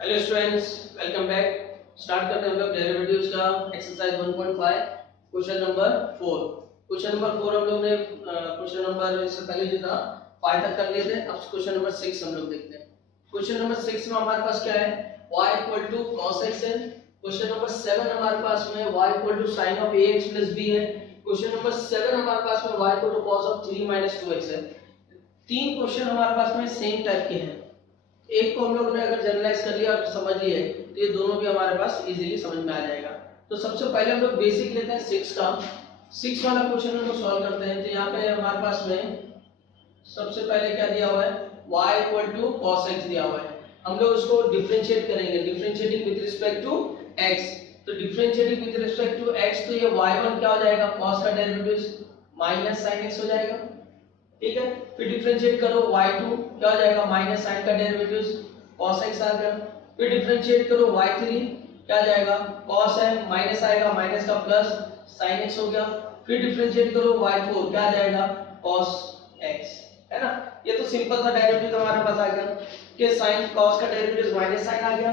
Hello students, welcome back. Start करते हैं हम लोग डेरिवेटिव्स का exercise 1.5 question number 4। Question number 4 हम लोग ने क्वेश्चन नंबर इससे पहले जो था 5 तक कर लिए थे। अब क्वेश्चन नंबर 6 हम लोग देखते हैं। क्वेश्चन नंबर 6 में हमारे पास क्या है, y = cos x है। क्वेश्चन नंबर 7 हमारे पास में y = sin of ax plus b है। क्वेश्चन नंबर 7 हमारे पास में y = cos of 3 - 2x है। तीन क्वेश्चन हमारे पास में सेम टाइप के हैं। एक को हम लोग ने अगर जनरलाइज कर लिया और समझ लिए तो ये दोनों भी हमारे पास इजीली समझ में आ जाएगा। तो सबसे पहले हम लोग बेसिक लेते हैं 6 का। 6 वाला क्वेश्चन हम लोग सॉल्व करते हैं। तो यहाँ पे हमारे पास में सबसे पहले क्या दिया हुआ है, y = cos x दिया हुआ है। हम लोग उसको डिफरेंशिएट करेंगे, differentiating with respect to x। तो differentiating with respect to x, तो ये y1 क्या हो जाएगा, cos का डेरिवेटिव माइनस sin x हो जाएगा। ठीक है, फिर डिफरेंशिएट करो y2 क्या हो जाएगा, माइनस sin का डेरिवेटिव cos x आ गया। फिर डिफरेंशिएट करो y3 क्या आ जाएगा, cos है, माइनस आएगा, माइनस का प्लस sin x हो गया। फिर डिफरेंशिएट करो y4 क्या आ जाएगा, cos x, है ना। ये तो सिंपल सा डेरिवेटिव हमारे पास आ गया कि sin cos का डेरिवेटिव माइनस sin आ गया।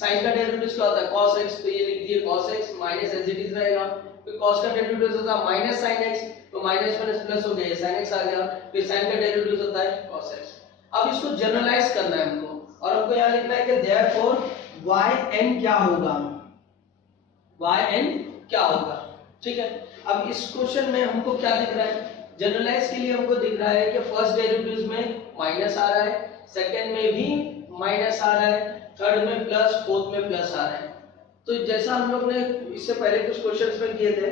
sin का डेरिवेटिव क्या होता है, cos x, तो ये लिख दिए cos x minus as it is रहेगा। फिर cos का डेरिवेटिव होता है माइनस sin x, तो माइनस माइनस प्लस हो गया, sin x आ गया। फिर sin का डेरिवेटिव होता है cos x। अब इसको जनरलाइज करना है हमको, और हमको यहाँ लिखना है कि देयरफॉर yn क्या होगा, yn क्या होगा। ठीक है, अब इस क्वेश्चन में हमको क्या दिख रहा है, जनरलाइज के लिए हमको दिख रहा है कि फर्स्ट डेरिवेटिव में माइनस आ रहा है, सेकंड में भी माइनस आ रहा है, थर्ड में प्लस, फोर्थ में प्लस आ रहा है। तो जैसा हम लोग ने इससे पहले कुछ क्वेश्चंस में किए थे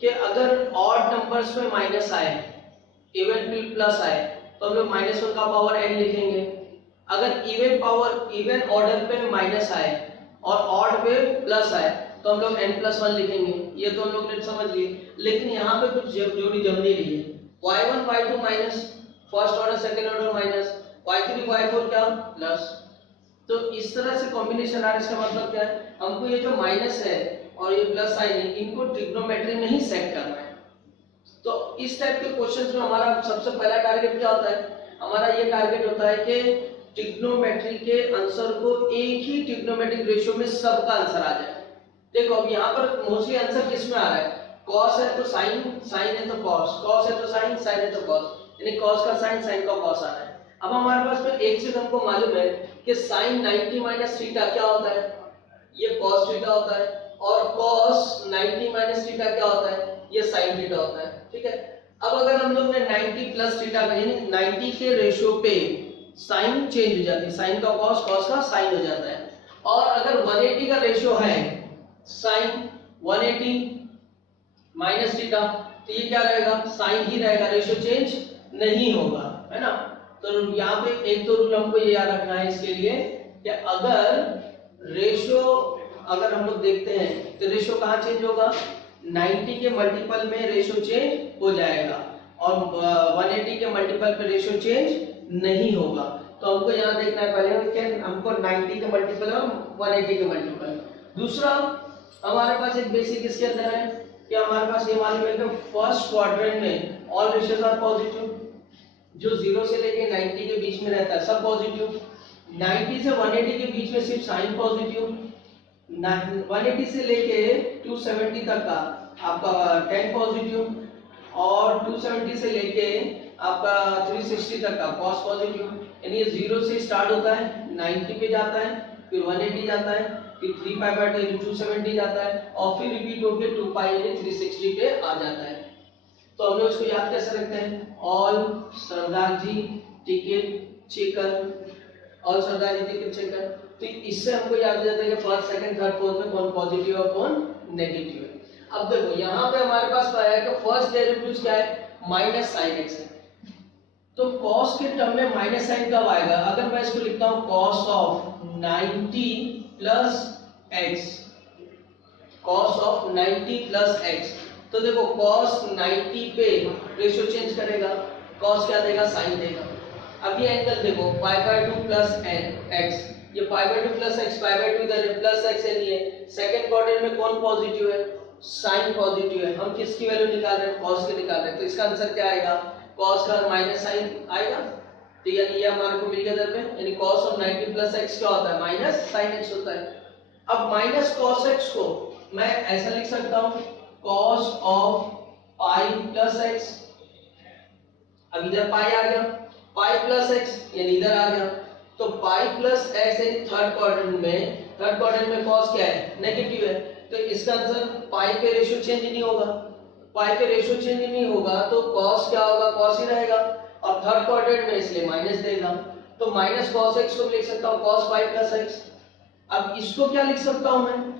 कि अगर ऑड नंबर्स में माइनस आए, इवन में प्लस आए, तो हम लोग -1 का पावर n लिखेंगे। अगर इवन ऑर्डर पे माइनस आए और ऑड पे प्लस आए, तो हम लोग n+1 लिखेंगे। ये तो हम लोग ने समझ लिए, लेकिन यहाँ पे कुछ जोड़ी जमनी नहीं है। y1 y2 minus, first order second order minus, y3 y4 क्या प्लस। तो इस तरह से कॉम्बिनेशन आ रहा है। इसका मतलब क्या है, हमको ये जो माइनस है और ये प्लस साइन है, इनको ट्रिग्नोमेट्री में ही सेट करना है। तो इस टाइप के क्वेश्चंस में हमारा सबसे पहला टारगेट क्या होता है, हमारा ये टारगेट होता है कि ट्रिग्नोमेट्री के आंसर को एक ही ट्रिग्नोमेट्रिक रेशियो में सबका आंसर आ जाए। देखो अब यहाँ पर मोस्टली आंसर किस में आ रहा है, cos है तो sin, sin है तो cos, cos है तो sin, sin है तो cos, यानी cos का sin, sin का cos आ रहा है। अब हमारे पास में एक चीज हमको मालूम है कि sin 90 - थीटा क्या होता है, ये cos थीटा होता है, और cos 90 - थीटा क्या होता है, ये sin थीटा होता है। ठीक है, अब अगर हम लोग ने 90 प्लस थीटा का, यानी 90 के रेशियो पे sin चेंज हो जाती है, sin का cos, cos का sin हो जाता है। और अगर 180 का रेशियो है, sin 180 माइनस थीटा, तो ये क्या रहेगा, sin ही रहेगा, रेशियो चेंज नहीं होगा, है ना। तो यहाँ पे एक तो रूल हमको ये याद रखना है इसके लिए कि अगर रेशियो, अगर हम लोग देखते हैं तो रेशियो कहाँ चेंज होगा, 90 के मल्टीपल में रेशियो चेंज हो जाएगा, और 180 के मल्टीपल पे रेशियो चेंज नहीं होगा। तो हमको यहाँ देखना है पहले कि हमको 90 के मल्टीपल और 180 के मल्टीपल। दूसरा हमारे पास एक बेसिक इसके अंदर है कि हमारे पास ये मालूम है कि फर्स्ट क्वाड्रेंट में ऑल रेशियोज आर पॉजिटिव, जो 0 से लेके 90 के बीच में रहता है सब पॉजिटिव। 90 से 180 के बीच में सिर्फ साइन पॉजिटिव। 180 से लेके 270 तक का आपका 10 पॉजिटिव, और 270 से लेके आपका 360 तक का cos पॉजिटिव। यानी ये 0 से स्टार्ट होता है, 90 पे जाता है, फिर 180 जाता है, फिर 3π/2 270 जाता है, और फिर रिपीट होकर 2π यानी 360 पे आ जाता है। तो हम लोग इसको याद कैसे रखते हैं, ऑल सरदार जी टिकट चेकर, ऑल सरदार जी टिकट चेकर। तो इससे हमको याद हो जाता है कि फर्स्ट सेकंड थर्ड फोर्थ में कौन पॉजिटिव और कौन नेगेटिव है। अब देखो यहाँ पे हमारे पास पाया है कि फर्स्ट डेरिवेटिव क्या है, -sin x है। तो cos के टर्म में माइनस साइन कब आएगा, अगर मैं इसको लिखता हूँ cos of 90 + x, cos of 90 + x, तो देखो cos 90 पे रेशियो चेंज करेगा, cos क्या देगा, sin देगा। अब ये एंगल देखो π/2 + x, ये π/2 + x, π/2 इधर है, प्लस x है, ये सेकंड क्वाड्रेंट में कौन पॉजिटिव है, sin पॉजिटिव है। हम किसकी वैल्यू निकाल रहे हैं, cos की निकाल रहे हैं। तो इसका आंसर क्या आएगा, cos का माइनस sin आएगा, तो यानी ये हमारे को मिल गया इधर पे, यानी cos ऑफ 90 प्लस x क्या होता है माइनस sin x होता है। अब माइनस cos x को मैं ऐसा लिख सकता हूं cos of pi plus x। अब इधर पाई आ गया, पाई प्लस x यानी इधर आ गया, तो पाई प्लस x यानी थर्ड क्वाड्रेंट में cos क्या है नेगेटिव है, तो इसका आंसर पाई पे रेशियो चेंज नहीं होगा, पाई पे रेशियो चेंज नहीं होगा तो cos क्या होगा cos ही रहेगा, और थर्ड क्वाड्रेंट में इसलिए माइनस देगा, तो माइनस cos x को लिख सकता हूं cos पाई प्लस x। अब इसको क्या लिख सकता हूं मैं,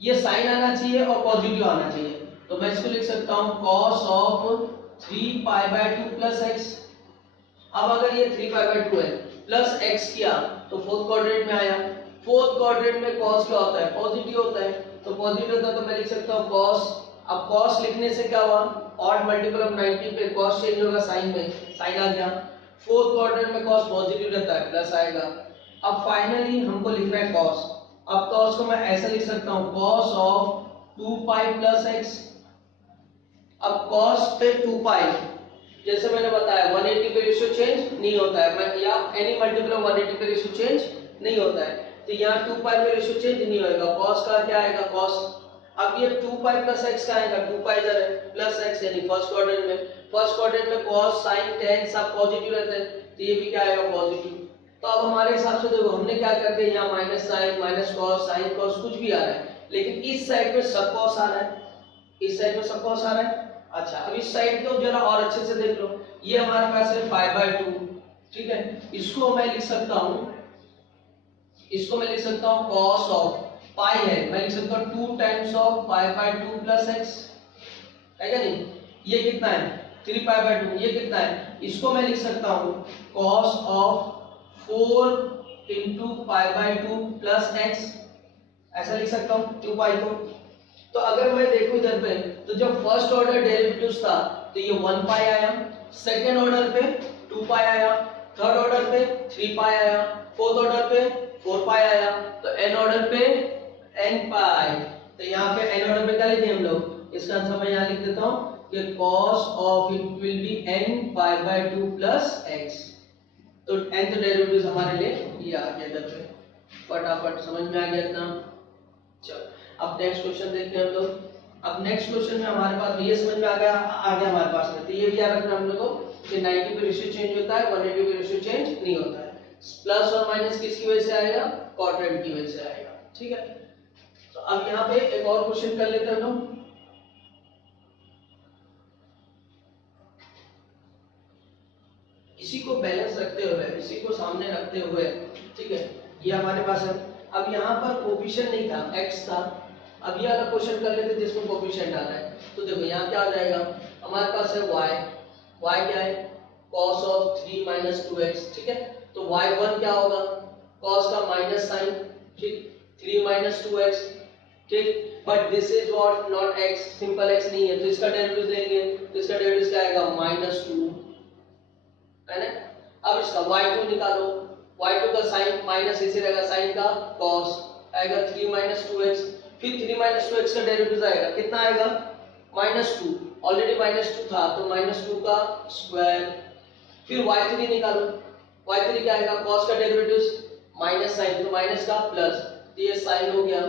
ये साइन आना चाहिए और पॉजिटिव आना चाहिए, तो मैं इसको लिख सकता हूं cos of 3 pi by 2 plus x। अब अगर ये 3 पाई बाय 2 है प्लस x किया तो फोर्थ क्वाड्रेंट में आया, फोर्थ क्वाड्रेंट में cos क्या होता है पॉजिटिव होता है, तो पॉजिटिव होता है तो मैं लिख सकता हूं cos। अब cos लिखने से क्या हुआ, ऑड मल्टीपल ऑफ 90 पे cos चेंज होगा साइन में, साइन आ गया, फोर्थ क्वाड्रेंट में cos पॉजिटिव रहता है प्लस आएगा। अब फाइनली हमको लिखना है cos, अब cos को मैं ऐसा लिख सकता हूं cos of 2 pi plus x। अब cos पे 2 पाई जैसे मैंने बताया 180 पे रेशियो चेंज नहीं होता है, मैं या एनी मल्टीपल ऑफ 180 पे रेशियो चेंज नहीं होता है, तो यहाँ 2 पाई पे रेशियो चेंज नहीं होगा, cos का क्या आएगा cos। अब ये 2 पाई प्लस x का आएगा, 2 पाई इधर है प्लस x यानी फर्स्ट क्वाड्रेंट में cos sin tan सब पॉजिटिव रहते हैं, तो ये भी क्या आएगा पॉजिटिव। तो अब हमारे हिसाब से देखो हमने क्या कर दिया, यहाँ minus sine minus cos sin cos कुछ भी आ रहा है, लेकिन इस साइड में सब cos आ रहा है, इस साइड में सब cos आ रहा है। अच्छा अब इस साइड को जरा और अच्छे से देख लो, ये हमारे पास है 5/2, ठीक है, इसको मैं लिख सकता हूं cos ऑफ पाई है, मैं लिख सकता हूं 2 टाइम्स ऑफ 5/2 प्लस x, है क्या नहीं, ये कितना है 3/2, ये कितना है, इसको मैं लिख सकता हूं cos of 4 into 5/2 plus x, ऐसा लिख सकता हूं 2 पाई को। तो अगर मैं देखूं इधर पे, तो जब फर्स्ट ऑर्डर डेरिवेटिव्स था तो ये 1 पाई आया, सेकंड ऑर्डर पे 2 पाई आया, थर्ड ऑर्डर पे 3 पाई आया, फोर्थ ऑर्डर पे 4 पाई आया, तो एन ऑर्डर पे n पाई। तो यहाँ पे n ऑर्डर पे क्या लिखे हम लोग, इसका आंसर मैं यहाँ लिख देता हूँ कि cos of it will be n pi by 2 plus x। तो n तो डेरिवेटिव्स हमारे लिए ये आ गया इधर पे, फटाफट समझ में आ गया इतना। चलो अब नेक्स्ट क्वेश्चन देखते हैं हम लोग। अब नेक्स्ट क्वेश्चन में हमारे पास ये समझ में आ गया हमारे पास में, तो ये भी याद रखना हम लोग को कि 90 पे रेशियो चेंज होता है, 180 पे रेशियो चेंज नहीं होता है। प्लस और माइनस किसकी वजह से आएगा, क्वाड्रेंट की वजह से आएगा, ठीक है। तो अब यहाँ पे एक और क्वेश्चन कर लेते हैं हम लोग। इसी को बैलेंस रखते हुए, इसी को सामने रखते हुए, ठीक है, ये हमारे पास है। अब यहाँ पर कोफिशिएंट नहीं था, x था। अब ये वाला क्वेश्चन कर लेते जिसमें कोफिशिएंट डालना है, तो देखो यहाँ क्या आ जाएगा, हमारे पास है y क्या है cos ऑफ 3 माइनस 2x, ठीक है, तो y1 क्या होगा cos का माइनस साइन, ठीक, 3 माइनस 2x, ठीक, but this is what not x, simple x नहीं है, तो इसका डेरिवेटिव लेंगे, तो इसका डेरिवेटिव क्या आएगा -2, है ना। अब इसका y2 निकालो, y2 का साइन माइनस इसे रहेगा साइन का cos आएगा 3 माइनस 2x, फिर 3 माइनस 2x का डेरिवेटिव आएगा, कितना आएगा -2, ऑलरेडी -2 था तो -2 का स्क्वायर, फिर y3 निकालो, y3 क्या आएगा cos का डेरिवेटिव माइनस साइन, तो माइनस का प्लस, तो ये साइन हो गया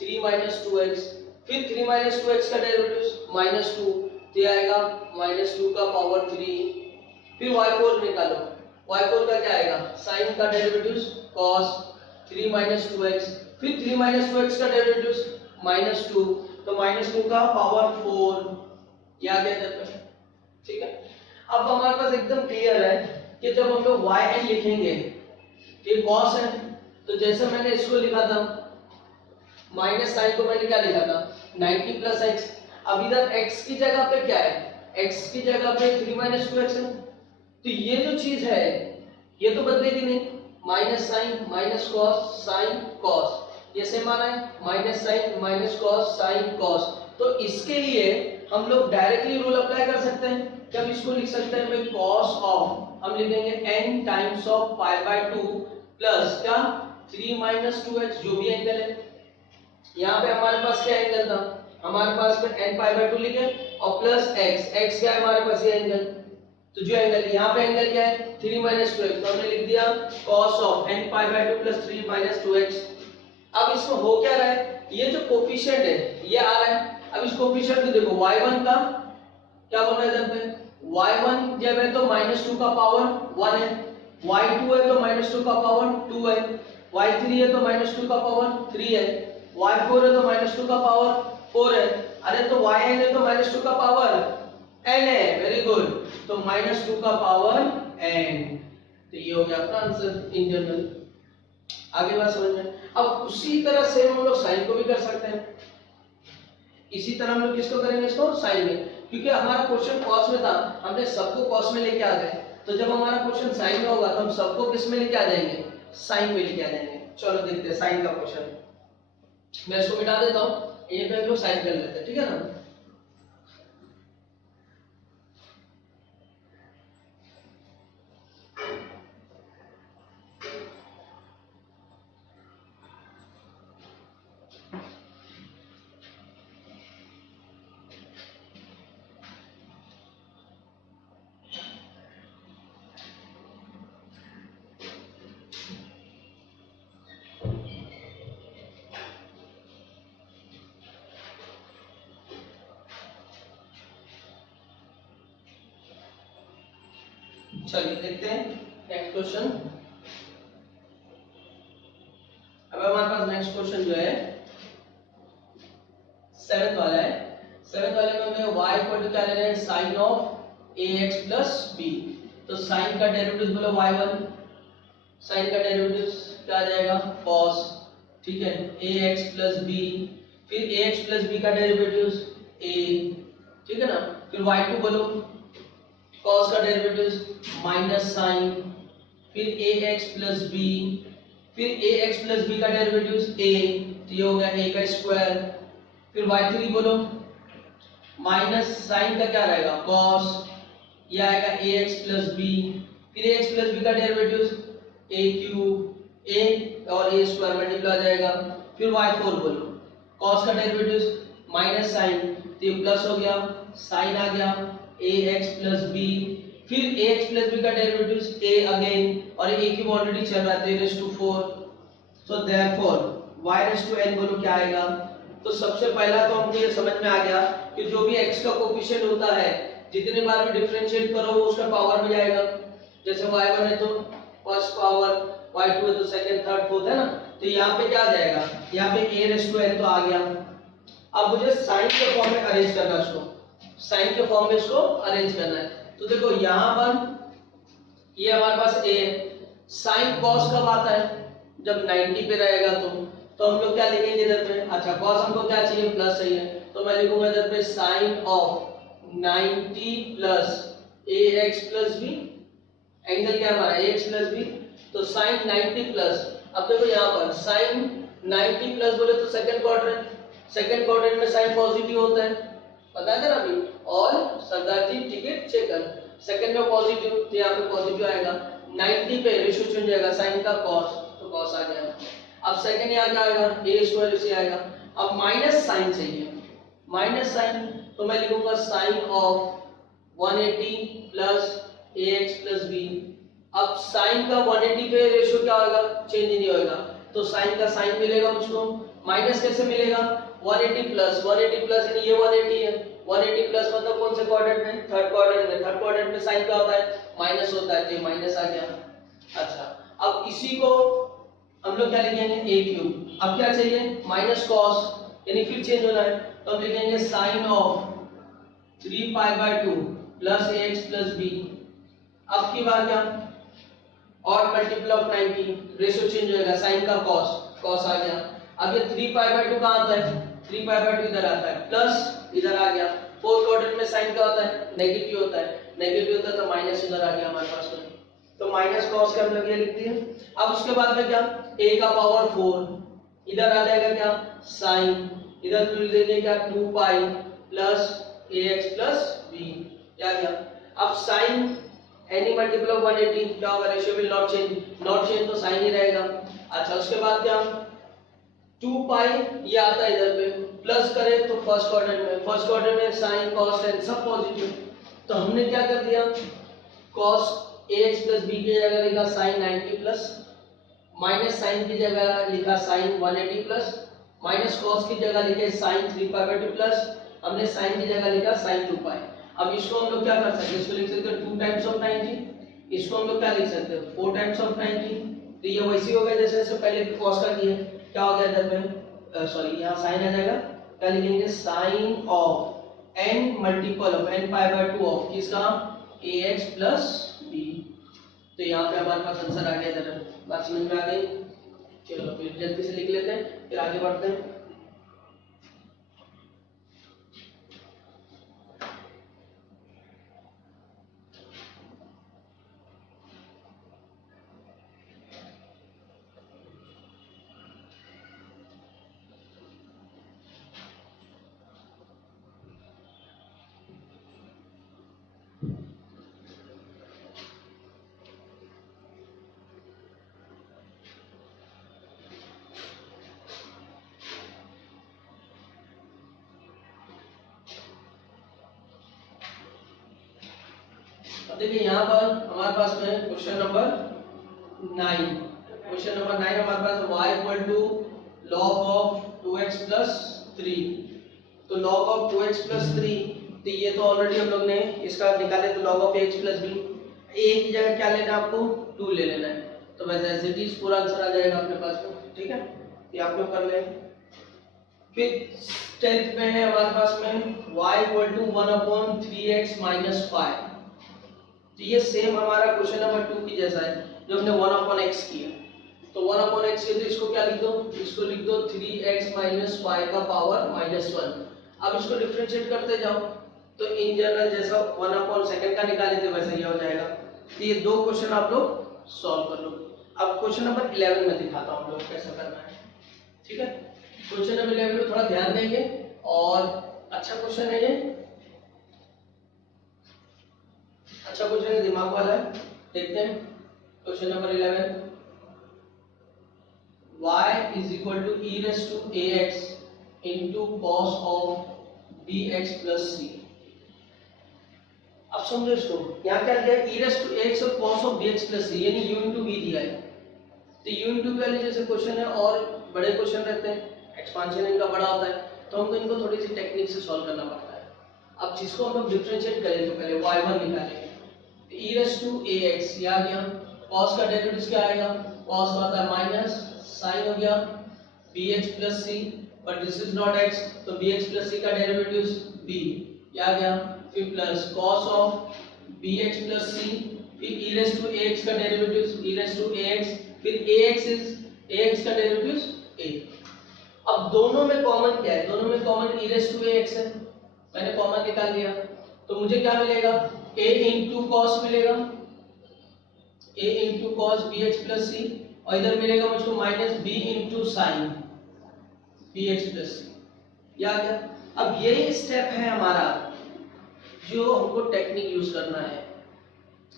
3 माइनस 2x, फिर 3 माइनस 2x का डेरिवेटिव -2, तो ये आएगा -2 का पावर 3, फिर y4 निकालो, y4 का क्या आएगा sin का डेरिवेटिव cos 3 माइनस 2x, फिर 3 माइनस 2x का डेरिवेटिव -2, तो -2 का पावर 4, याद है इधर, ठीक है। अब हमारे पास एकदम क्लियर है कि जब हम लोग yn लिखेंगे, ये cos है, तो जैसे मैंने इसको लिखा था माइनस साइन को मैंने क्या लिखा था 90 प्लस x, अब इधर x की जगह पे क्या है, x की जगह पे 3 माइनस 2x है, तो ये जो चीज है ये तो बदलेगी नहीं, minus sine minus cos sine cos, ये सेम आ रहा है minus sine minus cos sine cos, तो इसके लिए हम लोग डायरेक्टली रूल अप्लाई कर सकते हैं। जब इसको लिख सकते हैं भाई cos ऑफ, हम लिखेंगे n times of pi by 2 plus क्या 3 माइनस 2x, जो भी एंगल है, यहाँ पे हमारे पास क्या एंगल था, हमारे पास में n पाई बाय 2 लिखे और प्लस x, x क्या है हमारे पास ये एंगल, तो जो एंगल यहाँ पे एंगल क्या है 3 माइनस 2x, तो हमने लिख दिया cos of n pi by 2 plus 3 minus 2x। अब इसमें हो क्या रहा है, ये जो कोफिशिएंट है ये आ रहा है। अब इस कोफिशिएंट को देखो y1 का क्या बन रहा है इधर पे, y1 जब है तो -2 का पावर 1 है, y2 है तो -2 का पावर 2 है, y3 है तो -2 का पावर 3 है, y4 है तो -2 का पावर 4 है। अरे तो yn है तो -2 का पावर n है, वेरी गुड, तो -2 का पावर n। तो ये हो गया आपका आंसर इन जनरल। आगे बात समझ में। अब उसी तरह से हम लोग साइन को भी कर सकते हैं, इसी तरह हम लोग किसको करेंगे, इसको साइन में, क्योंकि हमारा क्वेश्चन कॉस में था, हमने सबको कॉस में लेके आ गए, तो जब हमारा क्वेश्चन साइन में होगा तो हम सबको किस में लेके आ जाएंगे, साइन में लेके आ जाएंगे। चलो देखते हैं साइन का क्वेश्चन। मैं इसको मिटा देता हूं, ये पे हम लोग साइन कर लेते हैं, ठीक है ना। चलिए देखते हैं नेक्स्ट क्वेश्चन। अब हमारे पास नेक्स्ट क्वेश्चन जो है 7th वाला है। 7th वाले में हमने y इक्वल टू क्या ले रहे हैं, sin of ax plus b। तो sin का डेरिवेटिव बोलो y1, sin का डेरिवेटिव क्या आ जाएगा cos, ठीक है, ax प्लस b, फिर ax प्लस b का डेरिवेटिव a, ठीक है ना, फिर y2 बोलो cos का डेरिवेटिव माइनस साइन, फिर ax प्लस b, फिर ax प्लस b का डेरिवेटिव a, तो ये हो गया a का स्क्वायर, फिर y3 बोलो माइनस साइन का क्या रहेगा cos, ये आएगा ax प्लस b, फिर ax प्लस b का डेरिवेटिव a क्यूब, a और a स्क्वायर मल्टीप्लाई आ जाएगा, फिर y4 बोलो cos का डेरिवेटिव माइनस साइन, तो ये प्लस हो गया, साइन आ गया ax प्लस b, फिर ax प्लस b का डेरिवेटिव a अगेन, और a क्यूब ऑलरेडी चल रहा है, raised to 4, so therefore y raised to n बोलो क्या आएगा। तो सबसे पहला तो हमको ये समझ में आ गया कि जो भी x का कोफिशिएंट होता है जितने बार भी डिफरेंशिएट करो वो उसका पावर में जाएगा। जैसे y1 है तो फर्स्ट पावर, y2 है तो सेकंड थर्ड फोर्थ, है ना, तो यहाँ पे क्या आ जाएगा, यहाँ पे a raised to n तो आ गया। अब मुझे साइन के फॉर्म में अरेंज करना है इसको, साइन के फॉर्म में इसको अरेंज करना है। तो देखो यहाँ पर ये हमारे पास a है, साइन cos कब आता है, जब 90 पे रहेगा तो हम लोग क्या लिखेंगे इधर पे, अच्छा cos हमको क्या चाहिए, प्लस चाहिए, तो मैं लिखूंगा इधर पे sine of 90 plus ax plus b, angle क्या हमारा ax प्लस b, तो साइन 90 प्लस, अब देखो यहाँ पर साइन 90 प्लस बोले तो सेकंड क्वाड्रेंट, सेकंड क्वाड्रेंट में साइन पॉजिटिव होता है, पता है ना अभी, और Sardar ji ticket checker, second में पॉजिटिव, तो यहाँ पे पॉजिटिव आएगा, 90 पे रेशियो चेंज जाएगा साइन का cos, तो cos आ गया। अब सेकंड यहाँ क्या आएगा, a स्क्वायर इसे आएगा। अब माइनस साइन चाहिए, माइनस साइन, तो मैं लिखूंगा sine of 180 plus ax plus b। अब साइन का 180 पे रेशियो क्या होगा, चेंज नहीं होगा, तो साइन का साइन मिलेगा मुझको, माइनस कैसे मिलेगा, 180 प्लस, 180 प्लस यानी ये 180 है, 180 प्लस मतलब कौन से क्वाड्रेंट में, थर्ड क्वाड्रेंट में, थर्ड क्वाड्रेंट में साइन क्या होता है, माइनस होता है, तो ये माइनस आ गया। अच्छा अब इसी को हम लोग क्या लिखेंगे a क्यूब, अब क्या चाहिए माइनस cos, यानी फिर चेंज होना है, तो हम लिखेंगे sine of 3 pi by 2 plus ax plus b। अब की बार क्या, और मल्टीपल ऑफ 90, रेशियो चेंज होएगा, साइन का cos आ गया। अब ये 3 पाई बाय 2 कहां आता है, 3 पाई बाय 2 इधर आता है, प्लस इधर आ गया, फोर्थ क्वाड्रेंट में साइन क्या होता है, नेगेटिव होता है, नेगेटिव होता है तो माइनस इधर आ गया हमारे पास में, तो माइनस cos का हम लोग ये लिख दिए। अब उसके बाद में क्या, a का पावर 4, इधर आ जाएगा क्या साइन, इधर फिर देंगे क्या 2 pi plus ax plus b, क्या गया। अब साइन एनी मल्टीपल ऑफ 180 क्या होगा, ratio will not change, not change तो साइन ही रहेगा। अच्छा उसके बाद क्या 2 पाई ये आता है इधर पे, प्लस करें तो फर्स्ट क्वाड्रेंट में, फर्स्ट क्वाड्रेंट में साइन cos tan सब पॉजिटिव, तो हमने क्या कर दिया cos ax प्लस b की जगह लिखा sin 90 प्लस, माइनस sin की जगह लिखा sin 180 प्लस, माइनस cos की जगह लिखे sin 3π/2 प्लस, हमने sin की जगह लिखा sin 2π। अब इसको हम लोग क्या कर सकते हैं, इसको लिख सकते हैं 2 टाइम्स ऑफ 90, इसको हम लोग क्या लिख सकते हैं 4 टाइम्स ऑफ 90। तो ये वैसे हो गया जैसे जैसे पहले cos का किए, क्या हो गया इधर पे सॉरी यहाँ sin आ जाएगा, क्या लिखेंगे sin of n multiple of n π/2 of किसका ax प्लस b। तो यहाँ पे हमारे पास आंसर आ गया, इधर बात समझ में आ गई। चलो फिर जल्दी से लिख लेते हैं, फिर आगे बढ़ते हैं। अब देखिए यहाँ पर हमारे पास में क्वेश्चन नंबर 9, क्वेश्चन नंबर 9 हमारे पास y equal to log of 2x plus 3। तो log ऑफ 2x प्लस 3, तो ये तो ऑलरेडी हम लोग ने इसका निकाले, तो log of ax plus b, a की जगह क्या लेना है आपको 2 ले लेना है, तो वैसे एज इट इज पूरा आंसर आ जाएगा अपने पास में। ठीक है, ये आप लोग कर लें। फिर 10th में है हमारे पास में y equal to 1/3x minus 5। तो ये सेम हमारा क्वेश्चन नंबर 2 की जैसा है जो हमने 1/x किया। तो 1/x किया तो इसको क्या लिख दो, इसको लिख दो 3x माइनस 5 का पावर माइनस 1। अब इसको डिफरेंशिएट करते जाओ, तो इन जनरल जैसा 1/2 का निकाले थे वैसा ही हो जाएगा। तो ये दो क्वेश्चन आप लोग सॉल्व कर लो। अब क्वेश्चन नंबर 11 में दिखाता हूँ हम लोग कैसा करना है। ठीक है, क्वेश्चन नंबर 11 में थोड़ा ध्यान देंगे और अच्छा क्वेश्चन है ये, अच्छा क्वेश्चन है, दिमाग वाला है। देखते हैं question number 11, y is equal to e raise to ax into cos of bx plus c। अब समझो इसको, यहाँ क्या दिया है e रेज़ टू ax और cos of bx plus c, यानी u इनटू v दिया है। तो u इनटू v वाले जैसे क्वेश्चन है और बड़े क्वेश्चन रहते हैं, एक्सपांशन इनका बड़ा होता है, तो हमको इनको थोड़ी सी टेक्निक से सॉल्व करना पड़ता है। अब जिसको हम लोग डिफरेंशिएट करें तो पहले y1 निकालेंगे, e रेज़ टू ax, ये आ गया, cos का डेरिवेटिव क्या आएगा, cos का आता है माइनस, sin हो गया bx plus c, but this is not x, तो bx प्लस c का डेरिवेटिव b, ये आ गया, फिर plus cos of bx plus c, फिर e रेज़ टू ax का derivative e raise to ax, फिर ax का डेरिवेटिव a। अब दोनों में कॉमन क्या है, दोनों में common e raise to ax है, मैंने कॉमन निकाल दिया, तो मुझे क्या मिलेगा a इंटू कॉस मिलेगा, a into cos bx plus c, और इधर मिलेगा मुझको minus b into sine bx plus c। या क्या, अब यही स्टेप है हमारा जो हमको टेक्निक यूज करना है।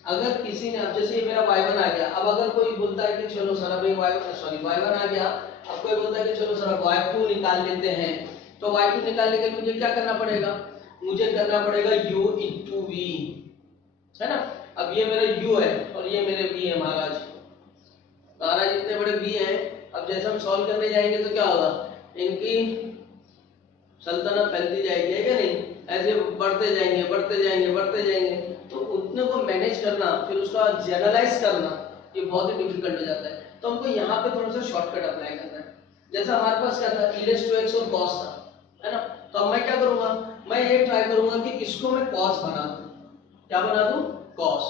अगर किसी ने, अब जैसे मेरा y1 आ गया, अब अगर कोई बोलता है कि चलो सर भाई y1 आ गया, अब कोई बोलता है कि चलो सर y2 निकाल लेते हैं, तो y2 निकालने के लिए मुझे क्या करना पड़ेगा, मुझे करना पड़ेगा u इंटू v, है ना। अब ये मेरा u है और ये मेरे v है महाराज, महाराज इतने बड़े v हैं। अब जैसे हम सॉल्व करने जाएंगे तो क्या होगा, इनकी सल्तनत फैलती जाएगी, है क्या नहीं, ऐसे बढ़ते जाएंगे बढ़ते जाएंगे बढ़ते जाएंगे, तो उतने को मैनेज करना, फिर उसका जनरलाइज करना, ये बहुत ही डिफिकल्ट हो जाता है। तो हमको यहाँ पे थोड़ा सा शॉर्टकट अप्लाई करना है। जैसा हमारे पास क्या था, e रेज़ टू x और cos था, है ना। तो अब मैं क्या करूंगा, मैं ये ट्राई करूंगा कि इसको मैं cos बना दूं, क्या बना दूं, cos।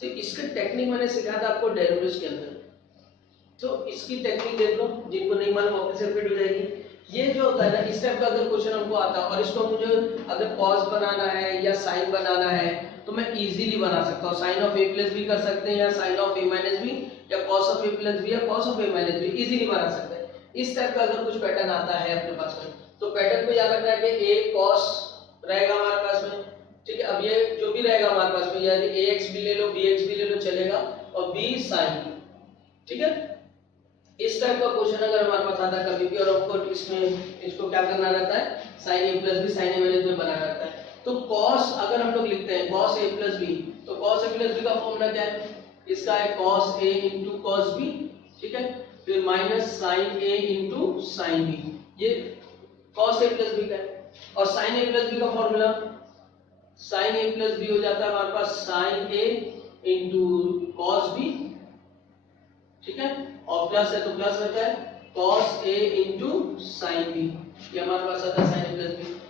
तो इसका टेक्निक मैंने सिखाया था आपको डेरिवेटिव्स के अंदर, तो इसकी टेक्निक देख लो, जिनको नहीं मालूम अपने से रिपीट हो जाएगी। ये जो होता है ना, इस टाइप का अगर क्वेश्चन हमको आता है और इसको मुझे अगर cos बनाना है या sin बनाना है, तो मैं इजीली बना सकता हूँ। sin of a plus b कर सकते हैं, या sin of a minus b, या cos of a plus b, या cos of a minus b, easily बना सकते हैं। इस टाइप का अगर कुछ पैटर्न आता है अपने पास में, तो पैटर्न को याद रखना है कि a cos रहेगा हमारे पास में, ठीक है। अब ये जो भी रहेगा हमारे पास में, यानी ax भी ले लो bx भी ले लो चलेगा, और b sin, ठीक है। इस टाइप का क्वेश्चन अगर हमारे पास आता है कभी भी, और हमको इसमें इसको क्या करना रहता है, sin a plus b sin a minus b बनाना रहता है। तो cos अगर हम लोग लिखते हैं cos a प्लस b, तो तो cos a प्लस बी का फॉर्मूला क्या है, इसका है cos a into cos b, ठीक है, फिर minus sin a into sin b, ये cos a प्लस बी का है। और sin a प्लस बी का formula sin a plus b हो जाता है हमारे पास sin a into cos b, ठीक है, और प्लस है तो प्लस रहता है cos a into sin b, ये हमारे पास आता है sin a प्लस b।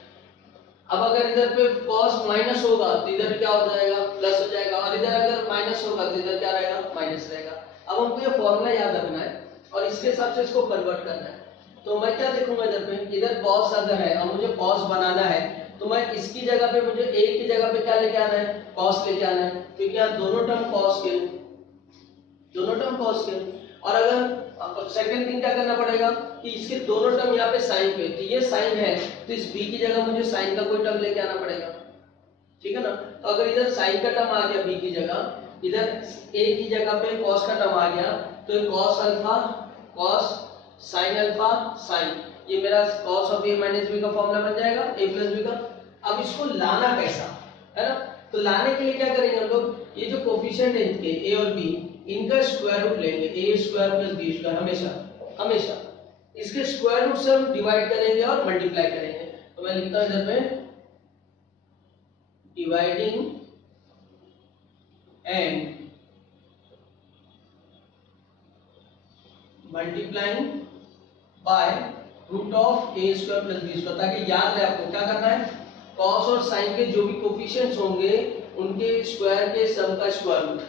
अब अगर इधर पे cos माइनस होगा तो इधर क्या हो जाएगा, प्लस हो जाएगा, और इधर अगर माइनस होगा तो इधर क्या रहेगा, माइनस रहेगा। अब हमको ये फॉर्मूला याद रखना है और इसके हिसाब से इसको कन्वर्ट करना है। तो मैं क्या देखूंगा, इधर पे इधर cos अगर है और मुझे cos बनाना है तो मैं इसकी जगह पे मुझे a की जगह पे क्या लेके आना है, cos लेके आना है, क्योंकि यहाँ दोनों टर्म cos के, दोनों टर्म cos के। और अगर सेकंड थिंग क्या करना पड़ेगा कि इसके दोनों टर्म यहाँ पे साइन पे, तो ये साइन है तो इस b की जगह मुझे साइन का कोई टर्म लेके आना पड़ेगा, ठीक है ना। तो अगर इधर साइन का टर्म आ गया b की जगह, इधर a की जगह पे cos का टर्म आ गया, तो cos alpha cos sin alpha sin, ये मेरा cos of a minus b का फॉर्मूला बन जाएगा a प्लस b का। अब इसको लाना कैसा है ना, तो लाने के लिए क्या करेंगे हम लोग, ये जो कोफिशिएंट है इनके a और b, इनका स्क्वायर रूट लेंगे, a square plus b square, हमेशा हमेशा इसके स्क्वायर रूट से हम डिवाइड करेंगे और मल्टीप्लाई करेंगे। तो मैं लिखता हूं इधर पे dividing and multiplying by root of a square plus b square, ताकि याद रहे आपको क्या करना है, cos और sin के जो भी कोफिशिएंट्स होंगे उनके स्क्वायर के सम का square root,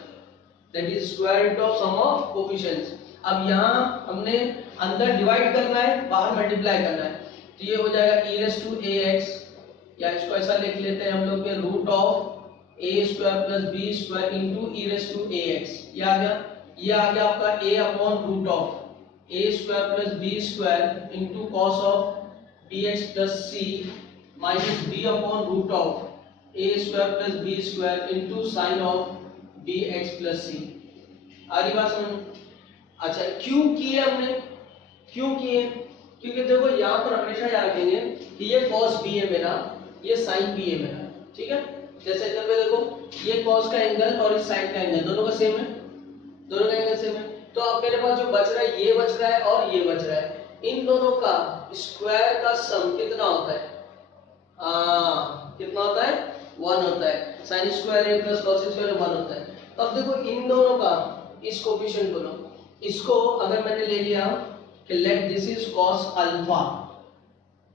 that is square root of sum of coefficients. अब यहाँ हमने अंदर डिवाइड करना है, बाहर मल्टीप्लाई करना है, तो ये हो जाएगा e रेज़ टू ax, या इसको ऐसा लिख लेते हैं हम लोग के root of a square plus b square into e raise to ax, ये आ गया, ये आ गया आपका a upon root of a square plus b square into cos of bx plus c minus b upon root of a square plus b square into sin of bx plus c। आ रही बात समझ? अच्छा, क्यों किए हमने, क्यों किए, क्योंकि देखो यहाँ पर हमेशा याद रखेंगे कि ये cos b है मेरा, ये sin b है मेरा, ठीक है। जैसे इधर पे देखो ये cos का एंगल और इस sin का एंगल दोनों का सेम है, दोनों का एंगल सेम है, तो अब मेरे पास जो बच रहा है ये बच रहा है और ये बच रहा है, इन दोनों का स्क्वायर का सम कितना होता है, कितना होता है, 1 होता है, sin square a plus cos square 1 होता है। तो अब देखो इन दोनों का इस कोफिशिएंट को लो, इसको अगर मैंने ले लिया कि let this is cos alpha,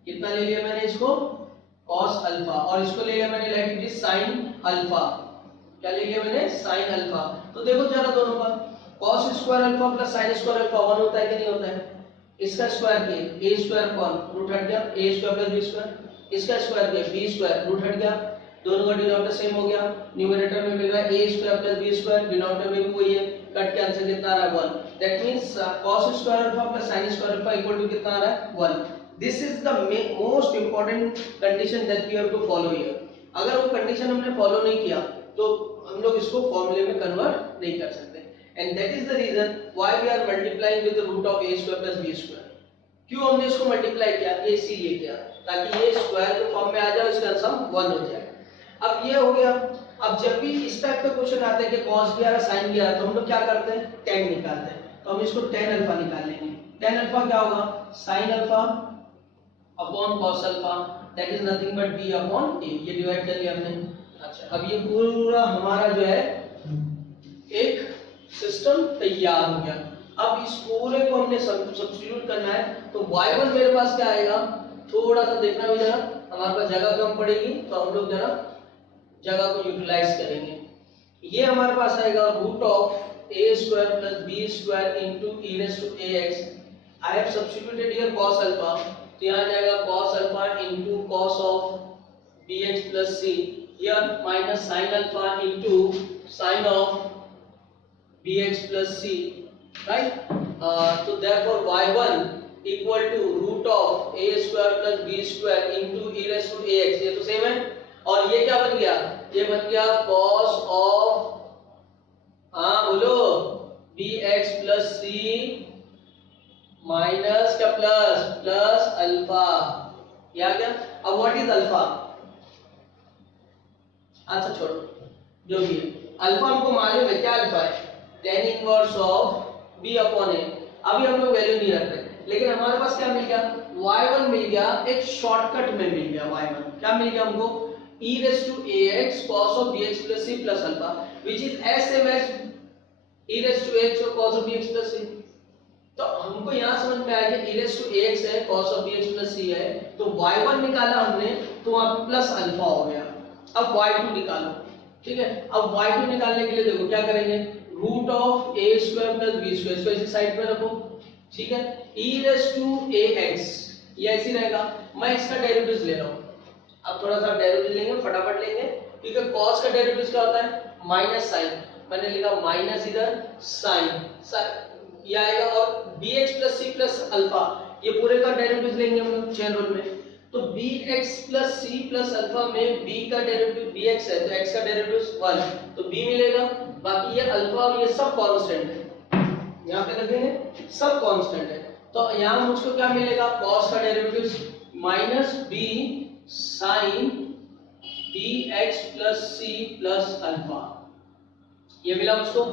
कितना ले लिया मैंने इसको, cos अल्फा, और इसको ले लिया मैंने let it is sin alpha, क्या ले लिया मैंने, sin अल्फा। तो देखो जरा दोनों का cos square alpha plus sin square alpha 1 होता है कि नहीं होता है, इसका स्क्वायर किए a स्क्वायर कौन रूट हट गया, a square plus b square, इसका स्क्वायर किए b स्क्वायर रूट हट गया, दोनों का डिनोमिनेटर सेम हो गया, न्यूमरेटर में मिल रहा है a square plus b square, denominator में भी वही है, कट के आंसर कितना आ रहा है 1, that means cos square alpha plus sin square alpha equal to कितना आ रहा है 1। This is the most important condition that we have to follow here. अगर वो कंडीशन हमने फॉलो नहीं किया तो हम लोग इसको फॉर्मूले में कन्वर्ट नहीं कर सकते, and that is the reason why we are multiplying with the root of a square plus b square. क्यों हमने इसको मल्टीप्लाई किया, ये इसीलिए किया ताकि ये स्क्वायर के फॉर्म में आ जाए, इसका सम 1 हो जाए। अब ये हो गया। अब जब भी इस टाइप का क्वेश्चन आता है कि cos भी आ रहा sin भी आ रहा, तो हम लोग क्या करते हैं, tan निकालते हैं, तो हम इसको tan अल्फा निकाल लेंगे। tan अल्फा क्या होगा, sin alpha upon cos alpha, that is nothing but b upon a, ये डिवाइड कर लिया हमने। अच्छा, अब ये पूरा हमारा जो है एक सिस्टम तैयार हो गया। अब इस पूरे को हमने सब्स्टिट्यूट करना है, तो y1 मेरे पास क्या आएगा, थोड़ा सा देखना भी जरा, हमारे पास जगह कम पड़ेगी तो हम लोग जरा जगह को यूटिलाइज करेंगे। ये हमारे पास आएगा root of a square plus b square into e raise to ax। I have substituted here cos alpha, तो यहाँ आ जाएगा cos alpha into cos of bx plus c, here minus sin alpha into sin of bx plus c, right? So therefore y1 equal to root of a square plus b square into e raised to ax, ये तो same है। और ये क्या बन गया, ये बन गया cos of, हाँ बोलो, bx plus c माइनस क्या प्लस प्लस अल्फा, ये आ गया। अब व्हाट इज अल्फा, अच्छा छोड़ो जो भी है, अल्फा हमको मालूम है, क्या अल्फा है, tan inverse of b upon a। अभी हम लोग वैल्यू नहीं रख रहे, लेकिन हमारे पास क्या मिल गया, y1 मिल गया, एक शॉर्टकट में मिल गया y1, क्या मिल गया हमको, e raised to ax cos of bx plus c plus alpha, which is as same as e raised to ax और cos of bx plus c। तो हमको यहाँ समझ में आया कि e raised to ax है, cos of bx plus c है, तो y1 निकाला हमने, तो वहां पे प्लस अल्फा हो गया। अब y2 निकालो, ठीक है। अब y2 निकालने के लिए देखो क्या करेंगे, root of a square plus b square, इसको इसी साइड में रखो, ठीक है। e raised to ax ये ऐसे रहेगा, मैं इसका डेरिवेटिव ले रहा हूँ। अब थोड़ा सा डेरिवेटिव लेंगे, फटाफट लेंगे, क्योंकि cos का डेरिवेटिव क्या होता है, माइनस साइन, मैंने लिखा माइनस इधर साइन ये आएगा, और bx plus c plus alpha ये पूरे का डेरिवेटिव लेंगे हम लोग चेन रूल में। तो bx plus c plus alpha में b का डेरिवेटिव bx है, तो x का डेरिवेटिव 1, तो b मिलेगा, बाकी ये अल्फा और ये सब कांस्टेंट है, यहाँ पे देखेंगे सब कांस्टेंट है। तो यहाँ मुझको क्या मिलेगा, cos का derivative minus b sin bx plus c plus alpha, ये मिला मुझको।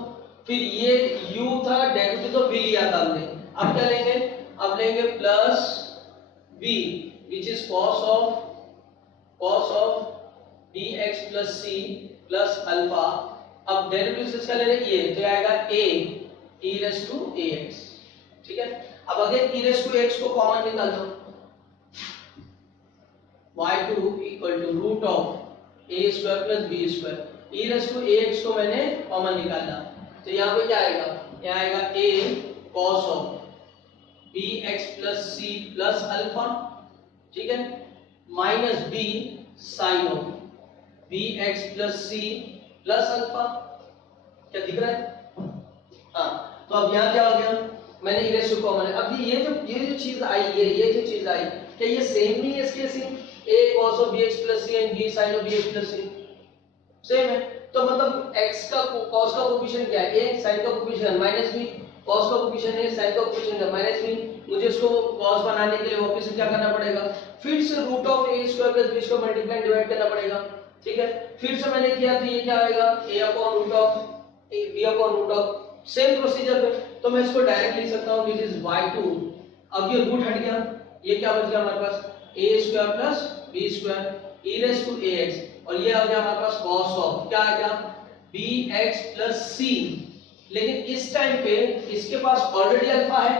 फिर ये u था, डेरिवेटिव तो v लिया था हमने, अब क्या लेंगे, अब लेंगे plus v which is cos of bx plus c plus alpha. अब डेरिवेटिव इसका ले रहे हैं ये, तो आएगा a e raised to ax, ठीक है। अब again e raised to ax को कॉमन निकाल दो, y2 equal to root of a square plus b square, e raised to ax को मैंने कॉमन निकाला, तो यहाँ पे क्या आएगा, यहाँ आएगा a cos of bx plus c plus alpha, ठीक है, minus b sin of bx plus c plus alpha, क्या दिख रहा है, हाँ। तो अब यहाँ क्या हो गया, मैंने e raised to कॉमन है। अब ये जो चीज आई है, ये जो चीज आई, क्या ये सेम नहीं है इसके same, a cos of bx plus c and b sin of bx plus c same है। तो मतलब x का cos का कोफिशिएंट क्या है, a, sin का कोफिशिएंट माइनस b, cos का कोफिशिएंट है, sin का कोफिशिएंट माइनस b। मुझे इसको cos बनाने के लिए वापस से क्या करना पड़ेगा, फिर से root of a square plus b को मल्टीप्लाई डिवाइड करना पड़ेगा, ठीक है। फिर से मैंने किया, तो ये क्या आएगा, a upon root of b upon root of, same procedure पे। तो मैं इसको डायरेक्ट लिख सकता हूँ, दिस इज y2, अब ये रूट हट गया, ये क्या बच गया हमारे पास, a square plus b square e raised to ax, और ये आ गया हमारे पास cos ऑफ क्या आ गया, bx plus c। लेकिन इस टाइम पे इसके पास ऑलरेडी अल्फा है,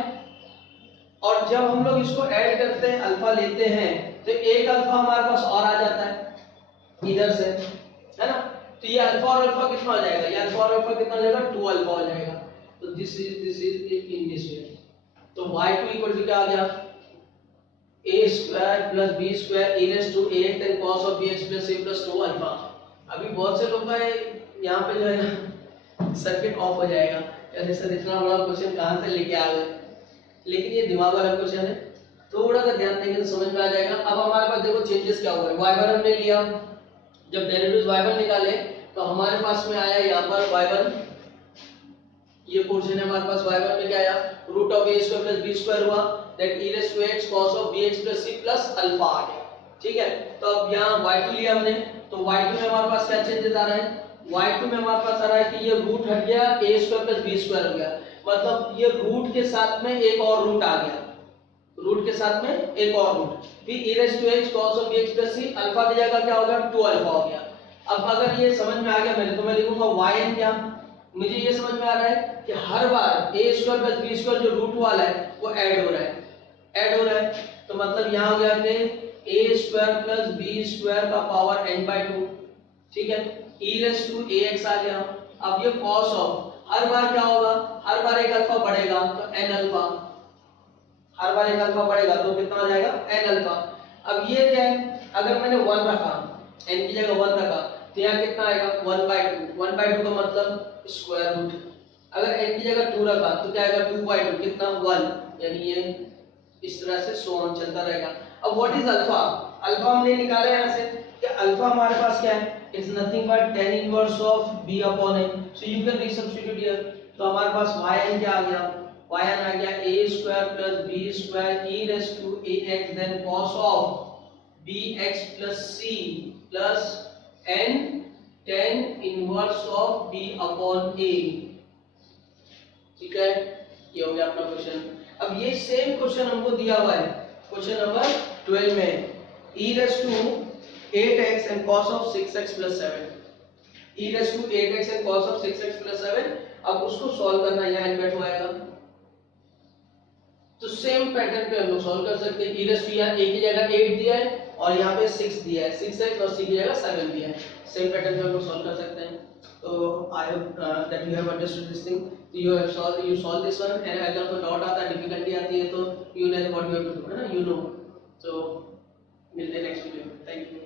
और जब हम लोग इसको ऐड करते हैं, अल्फा लेते हैं, तो एक अल्फा हमारे पास और आ जाता है इधर से, है ना। तो ये अल्फा और अल्फा कितना हो जाएगा, ये अल्फा और अल्फा कितना हो जाएगा, 2 अल्फा हो जाएगा। तो this is in this way. तो y2 इक्वल टू क्या आ गया, a square plus b square e raised to ax then cos of bx plus c plus 2 alpha. अभी बहुत से लोग का यहाँ पे जो है ना सर्किट ऑफ हो जाएगा, यार सर इतना बड़ा क्वेश्चन कहाँ से लेके आ गए, लेकिन ये दिमाग वाला क्वेश्चन है, थोड़ा सा ध्यान देंगे तो समझ में आ जाएगा। अब हमारे पास देखो चेंजेस क्या हुए, y1 हमने लिया, जब डेरिवेटिव y1 निकाले तो हमारे पास में आया यहाँ पर y1, ये पोर्शन है हमारे पास, y1 में क्या आया, root of a square plus b square हुआ, that e raised to x cos of bx plus c plus alpha आ गया, ठीक है। तो अब यहाँ y2 लिया हमने, तो y2 में हमारे पास क्या चेंजेस आ रहा है, y2 में हमारे पास आ रहा है कि ये रूट हट गया, a square plus b square हो गया, मतलब ये रूट के साथ में एक और रूट आ गया, रूट के साथ में एक और रूट, फिर e raised to x cos of bx plus c, alpha की जगह क्या हो गया, 2 अल्फा हो गया। अब अगर ये समझ में आ गया मेरे, तो मैं लिखूंगा yn क्या, मुझे ये समझ में आ रहा है कि हर बार a square plus b square जो रूट वाला है वो ऐड हो रहा है, ऐड हो रहा है, तो मतलब यहाँ हो गया कि a square plus b square का पावर n/2, ठीक है, e raised to ax आ गया। अब ये cos ऑफ हर बार क्या होगा, हर बार एक अल्फा बढ़ेगा तो n अल्फा, हर बार एक अल्फा बढ़ेगा तो कितना हो जाएगा, n अल्फा। अब ये क्या है, अगर मैंने 1 रखा, n की जगह 1 रखा, तो यहाँ कितना आएगा, 1/2, 1/2 का मतलब स्क्वायर रूट। अगर n की जगह 2 रखा तो क्या आएगा, 2/2 कितना, 1, यानी ये इस तरह से सो ऑन चलता रहेगा। अब व्हाट इज अल्फा, अल्फा हमने निकाला यहाँ से कि अल्फा हमारे पास क्या है, is nothing but tan inverse of b upon a, so you can resubstitute here. तो हमारे पास yn क्या आ गया, yn आ गया a square plus b square e raised to ax then cos of bx plus c plus n tan inverse of b upon a। ठीक है, ये हो गया अपना क्वेश्चन। अब ये सेम क्वेश्चन हमको दिया हुआ है क्वेश्चन नंबर 12 में, e raise to 8x and cos of 6x plus 7, e raise to 8x and cos of 6x plus 7। अब उसको सॉल्व करना, यहाँ इन्वर्ट हो आएगा, तो सेम पैटर्न पे हम लोग सॉल्व कर सकते हैं। e रेज़ टू यहाँ a की जगह 8 दिया है और यहाँ पे 6 दिया है, 6x और c की जगह 7 दिया है, सेम पैटर्न पे हम लोग सॉल्व कर सकते हैं। तो I hope that you have understood this thing. You solve this one, and अगर कोई डाउट आता है, डिफिकल्टी आती है, तो you know what you have to do, है ना, यू नो। तो मिलते हैं नेक्स्ट वीडियो में। Thank you.